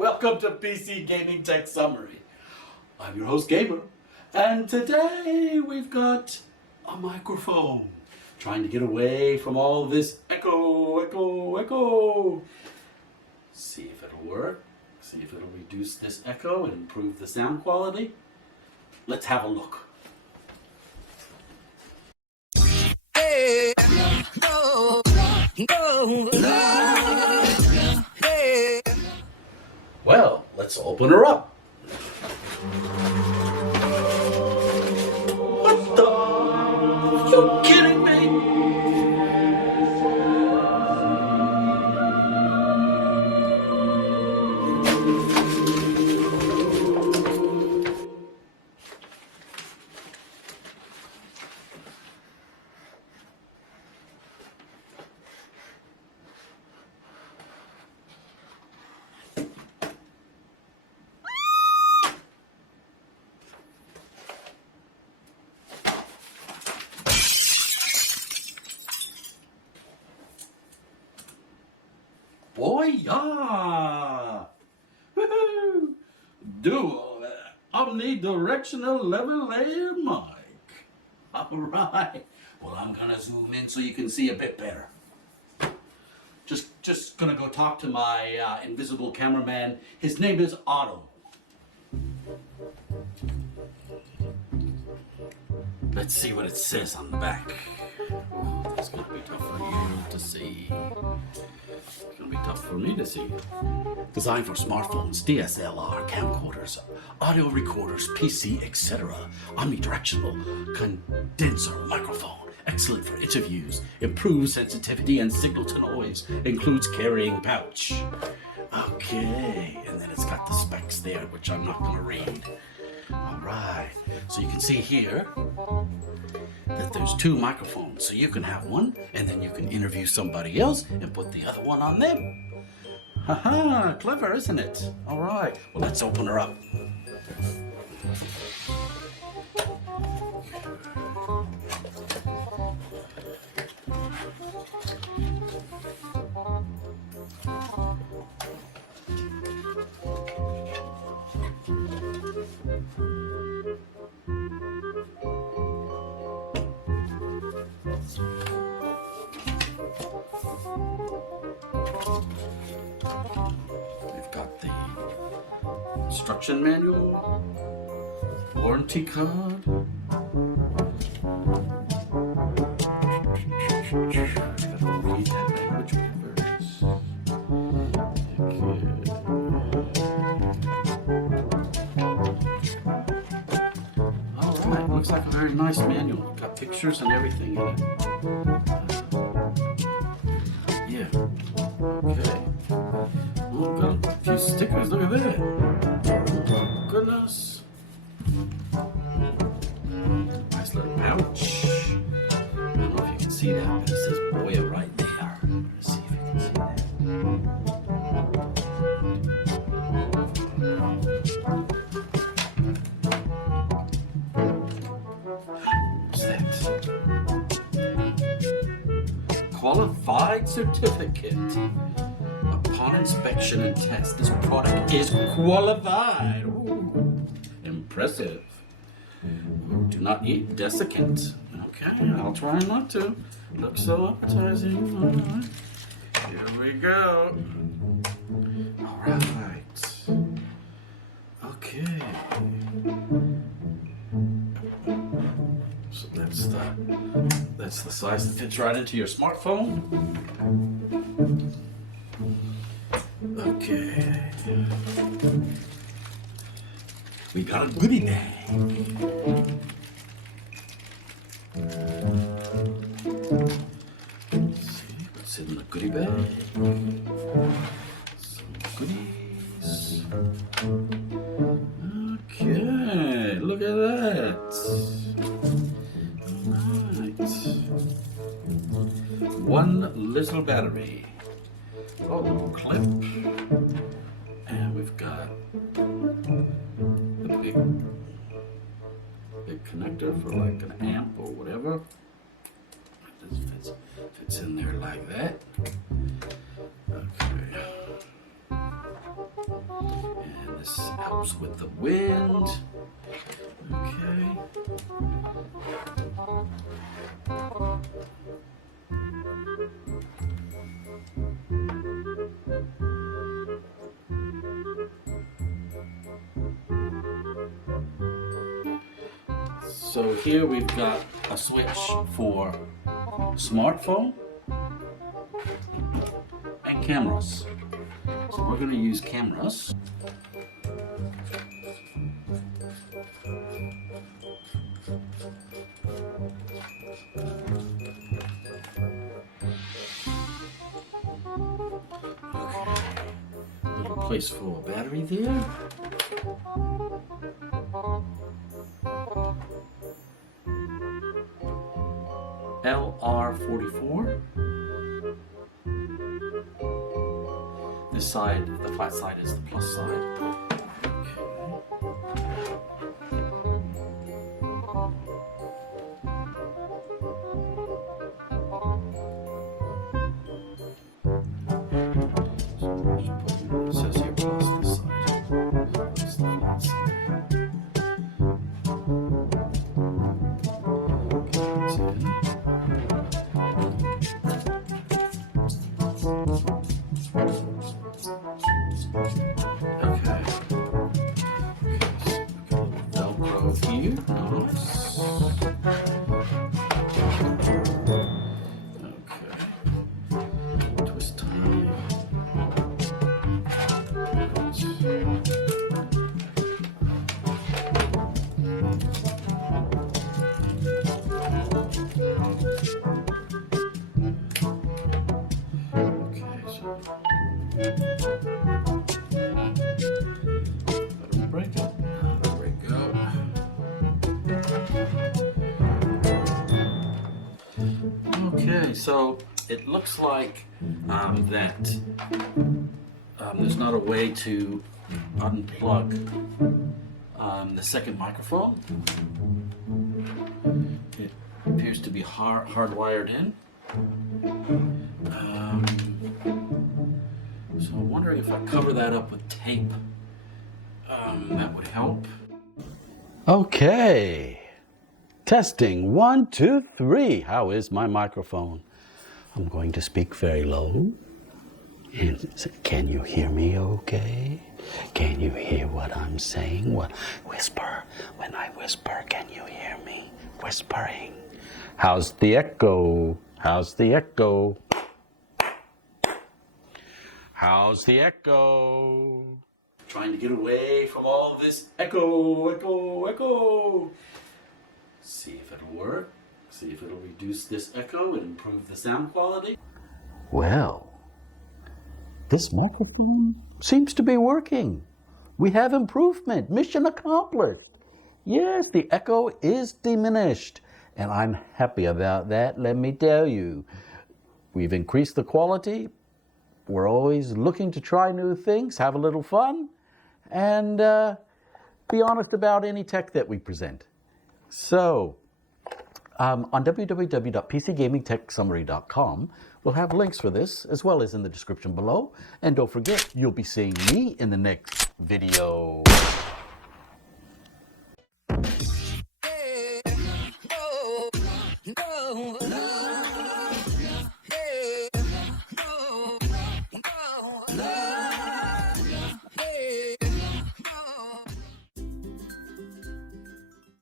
welcome to PC Gaming Tech Summary. I'm your host Gamer, and today we've got a microphone. Trying to get away from all this echo. See if it'll work, see if it'll reduce this echo and improve the sound quality. Let's have a look. Hey, no, hey. Well, let's open her up. What the? Are you kidding me? BOYA! Woohoo! Dual Omnidirectional Lavalier mic. Alright. Well, I'm gonna zoom in so you can see a bit better. Just gonna go talk to my invisible cameraman. His name is Otto. Let's see what it says on the back. Oh, that's gonna be tough for you to see. It's gonna be tough for me to see. Designed for smartphones, DSLR, camcorders, audio recorders, PC, etc. Omnidirectional condenser microphone. Excellent for interviews. Improves sensitivity and signal to noise. Includes carrying pouch. Okay, and then it's got the specs there, which I'm not gonna read. Alright, so you can see here that there's two microphones. So you can have one, and then you can interview somebody else and put the other one on them. Haha, clever, isn't it? Alright, well, let's open her up. We've got the instruction manual, warranty card. Gotta read that language, whatever it is. Alright, looks like a very nice manual. Got pictures and everything in it. Yeah. Okay. Oh, got a few stickers. Look at that. Oh, goodness. Nice little pouch. I don't know if you can see that, but it says BOYA right there. Let's see if you can see that. What's that? Qualified certificate. Upon inspection and test, this product is qualified. Ooh, impressive. Do not eat desiccant. Okay, I'll try not to. Looks so appetizing. All right. Here we go. All right. Okay. So that's the size that fits right into your smartphone. Okay. We got a goodie bag. Let's see what's in the goodie bag. Some goodies. Okay, look at that. Alright. One little battery. Oh, little clip. And we've got a big connector for like an amp or whatever. This fits in there like that. Okay. And this helps with the wind. Okay. So here we've got a switch for smartphone and cameras. So we're going to use cameras. Okay. Little place for a battery there. LR44. This side, the flat side, is the plus side. It says here plus this side. That's the flat side. Okay, so it looks like that there's not a way to unplug the second microphone. It appears to be hardwired in. So I'm wondering if I cover that up with tape, that would help. Okay. Testing 1, 2, 3. How is my microphone? I'm going to speak very low. And can you hear me okay? Can you hear what I'm saying? What? Whisper. When I whisper, can you hear me? Whispering. How's the echo? How's the echo? How's the echo? Trying to get away from all this echo, echo, echo. See if it'll work. See if it'll reduce this echo and improve the sound quality. Well, this microphone seems to be working. We have improvement. Mission accomplished. Yes, the echo is diminished. And I'm happy about that, let me tell you. We've increased the quality. We're always looking to try new things, have a little fun, and be honest about any tech that we present. So, on www.pcgamingtechsummary.com, we'll have links for this, as well as in the description below. And don't forget, you'll be seeing me in the next video.